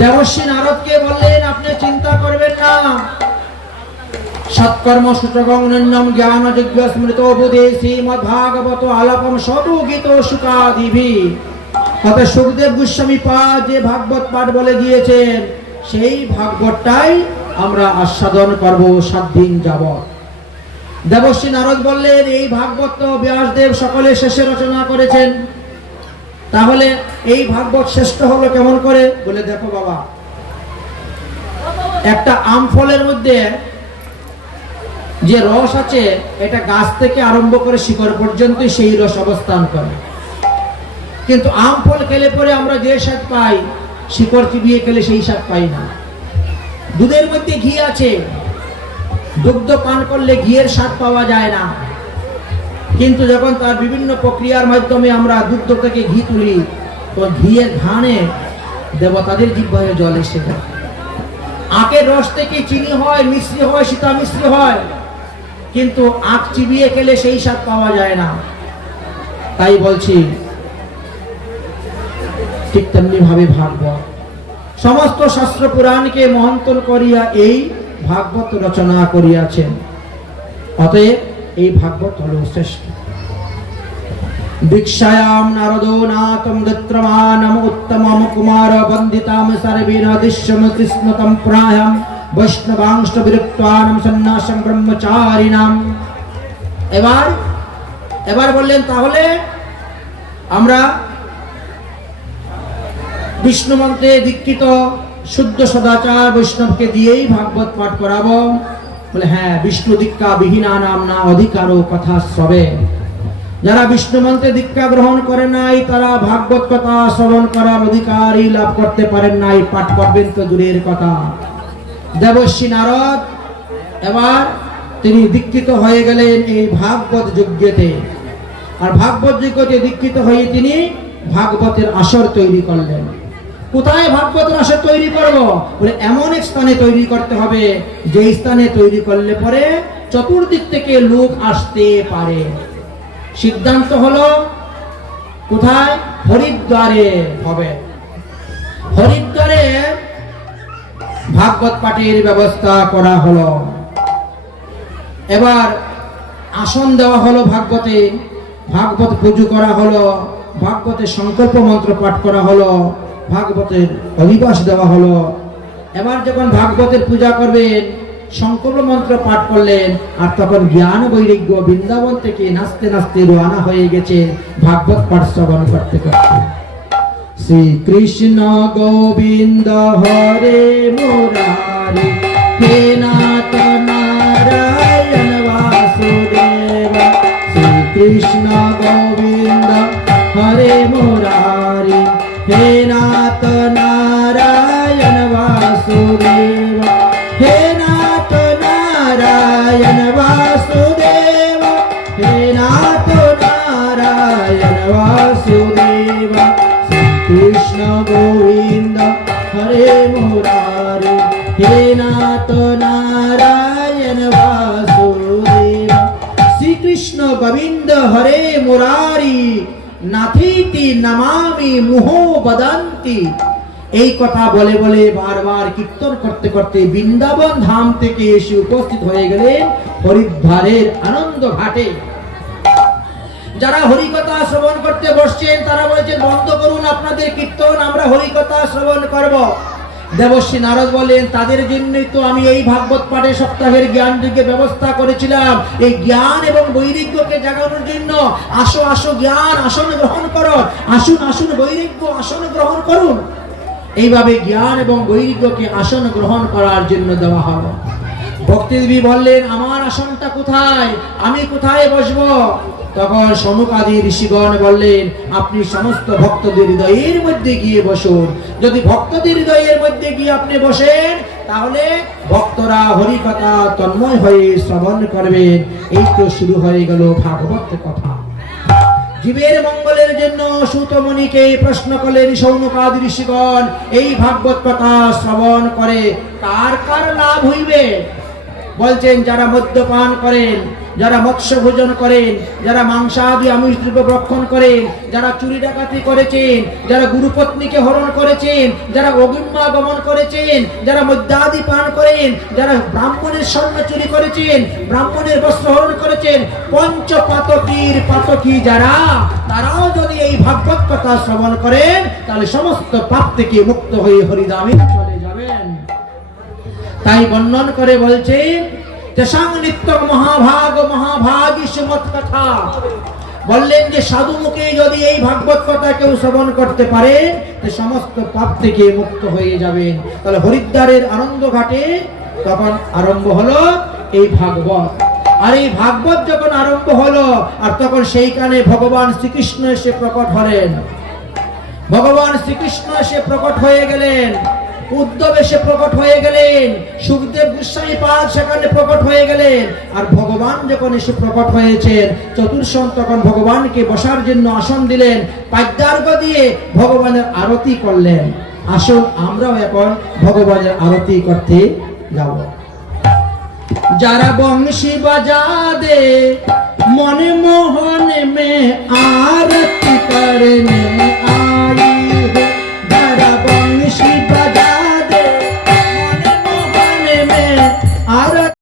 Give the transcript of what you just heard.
দেবশ্রী নারদকে বললেন, আপনি চিন্তা করবেন না। সৎকর্ম সূচকং জ্ঞান যজ্ঞ স্মৃত বুধে ভাগবত আলাপম সদু গীত সুকাদিভি। তাতে সুখদেব গোস্বামী পা যে ভাগবত পাঠ বলে গিয়েছেন সেই ভাগবতটাই আমরা আস্বাদন করব সাত দিন যাবত দেবশ্রী নারদ বললেন, এই ভাগবত ব্যাসদেব সকলে শেষে রচনা করেছেন। তাহলে এই ভাগবত শ্রেষ্ঠ হলো কেমন করে? বলে দেখো বাবা। একটা আম ফলের মধ্যে যে রস আছে, এটা গাছ থেকে আরম্ভ করে শিকড় পর্যন্তই সেই রস অবস্থান করে। কিন্তু আম ফল খেলে পরে আমরা যে স্বাদ পাই, শিকড় চিবিয়ে খেলে সেই স্বাদ পাই না। দুধের মধ্যে ঘি আছে। দুগ্ধ পান করলে ঘিয়ের স্বাদ পাওয়া যায় না। কিন্তু যখন তার বিভিন্ন প্রক্রিয়ার মাধ্যমে আমরা দুগ্ধ থেকে ঘি তুলি, তো ঘিয়ের ঘানে দেবতাদের জিব্বায় জল এসে যায়। আখের রস থেকে চিনি হয়, মিশ্রি হয়, সীতা মিশ্রি হয়, কিন্তু আখ চিবিয়ে খেলে সেই স্বাদ পাওয়া যায় না। তাই বলছি, ঠিক তেমনি ভাবে ভাগবত। সমস্ত শাস্ত্র পুরাণকে মহন্তন করিয়া এই ভাগবত রচনা করিয়াছেন। অতএব এই ভাগবত হল শ্রেষ্ঠ। দীক্ষায়াম নাতম দত্রমানম উত্তমম কুমার বন্দিতাম কৃষ্ণতম বৈষ্ণবাংশ বিরক্তানম সন্ন্যাসম ব্রহ্মচারিণাম। এবার এবার বললেন, তাহলে আমরা বিষ্ণু মন্ত্রে দীক্ষিত শুদ্ধ সদাচার বৈষ্ণবকে দিয়েই ভাগবত পাঠ করাবো। বলে হ্যাঁ বিষ্ণু দীক্ষা বিহীনা নাম না অধিকারও কথা শ্রবে যারা বিষ্ণু মন্ত্রে দীক্ষা গ্রহণ করে নাই, তারা ভাগবত কথা শ্রবণ করার অধিকারই লাভ করতে পারেন নাই, পাঠ করবেন তো দূরের কথা। দেবশ্রী নারদ এবার তিনি দীক্ষিত হয়ে গেলেন এই ভাগবত যজ্ঞতে। আর ভাগবত যজ্ঞতে দীক্ষিত হয়ে তিনি ভাগবতের আসর তৈরি করলেন। কোথায় ভাগবতের আসর তৈরি করব? বলে, এমন এক স্থানে তৈরি করতে হবে যে স্থানে তৈরি করলে পরে চতুর্দিক থেকে লোক আসতে পারে। সিদ্ধান্ত হলো, কোথায়? হরিদ্বারে হবে। হরিদ্বারে ভাগবত পাঠের ব্যবস্থা করা হলো। এবার আসন দেওয়া হলো ভাগবতে, ভাগবত পুজো করা হলো ভাগবতের সংকল্প মন্ত্র পাঠ করা হলো। ভাগবতের অভিবাস দেওয়া হলো। এবার যখন ভাগবতের পূজা করবেন, সংকল্প মন্ত্র পাঠ করলেন, আর তখন জ্ঞান বৈরাগ্য বৃন্দাবন থেকে নাচতে নাচতে রোয়ানা হয়ে গেছে ভাগবত পাঠ শ্রবণ করতে করতে। শ্রীকৃষ্ণ গোবিন্দ হরে মুরারি নাথ গোবিন্দ হরে মুরারি হে নাথ নারায়ণ বাসুদেব শ্রীকৃষ্ণ গোবিন্দ হরে মুরারি নাথিতি নামামি মুহ বদন্তি এই কথা বলে বলে বারবার কীর্তন করতে করতে বৃন্দাবন ধাম থেকে এসে উপস্থিত হয়ে গেলেন হরিদ্বারের আনন্দ ঘাটে। যারা হরিকথা শ্রবণ করতে বসছেন, তারা বলেছেন, বন্ধ করুন আপনাদের কীর্তন, আমরা হরিকথা শ্রবণ করব। দেবশ্রী নারদ বলেন তাদের জন্যই তো আমি এই ভাগবত পাঠে সপ্তাহের জ্ঞান যজ্ঞের ব্যবস্থা করেছিলাম। এই জ্ঞান এবং বৈরাগ্যকে জাগানোর জন্য আসো আসো জ্ঞান, আসন গ্রহণ করো। আসুন আসুন বৈরাগ্য, আসন গ্রহণ করুন। এইভাবে জ্ঞান এবং বৈরাগ্যকে আসন গ্রহণ করার জন্য দেওয়া হলো ভক্তিদেবী বললেন, আমার আসনটা কোথায়? আমি কোথায় বসবো? তখন সমুখাদি ঋষিগণ বললেন, আপনি সমস্ত ভক্তদের হৃদয়ের মধ্যে গিয়ে বসুন। যদি ভক্তদের হৃদয়ের মধ্যে গিয়ে আপনি বসেন, তাহলে ভক্তরা হরিকথা তন্ময় হয়ে শ্রবণ করবেন। এই তো শুরু হয়ে গেল ভাগবত কথা। জীবের মঙ্গলের জন্য সুতমণিকে প্রশ্ন করলেন সৌনকাদি ঋষিগণ, এই ভাগবত কথা শ্রবণ করে কার কার লাভ হইবে? বলছেন, যারা মদ্যপান করেন, যারা মৎস্য ভোজন করেন, যারা মাংসাদি আমিষ দ্রব্য ভক্ষণ করেন, যারা চুরি ডাকাতি করেছেন, যারা গুরুপত্নীকে হরণ করেছেন, যারা অগিম্মা গমন করেছেন, যারা মদ্যাদি পান করেন, যারা ব্রাহ্মণের স্বর্ণ চুরি করেছেন, ব্রাহ্মণের বস্ত্র হরণ করেছেন পঞ্চ পাতকীর পাতকী যারা, তারাও যদি এই ভাগবত কথা শ্রবণ করেন, তাহলে সমস্ত পাপ থেকে মুক্ত হয়ে হরিদামে চলে তাই বর্ণন করে বলছে মহাভাগ, মহাভাগী কথা। বললেন যে সাধু মুখে যদি এই ভাগবত কথা কেউ শ্রবণ করতে পারে সমস্ত পাপ থেকে মুক্ত হয়ে যাবেন। তাহলে হরিদ্বারের আনন্দ ঘাটে তখন আরম্ভ হলো এই ভাগবত। আর এই ভাগবত যখন আরম্ভ হলো, আর তখন সেইখানে ভগবান শ্রীকৃষ্ণ এসে প্রকট হলেন। ভগবান শ্রীকৃষ্ণ এসে প্রকট হয়ে গেলেন। উদ্ধব এসে প্রকট হয়ে গেলেন। সুখদেব গোস্বামী পাদ সেখানে প্রকট হয়ে গেলেন। আর ভগবান যখন এসে প্রকট হয়েছেন চতুর্শন তখন ভগবানকে বসার জন্য আসন দিলেন পাদ্যার্ঘ দিয়ে ভগবানের আরতি করলেন। আসুন আমরাও এখন ভগবানের আরতি করতে যাব। যারা বংশী বাজা দে মনে মোহন মে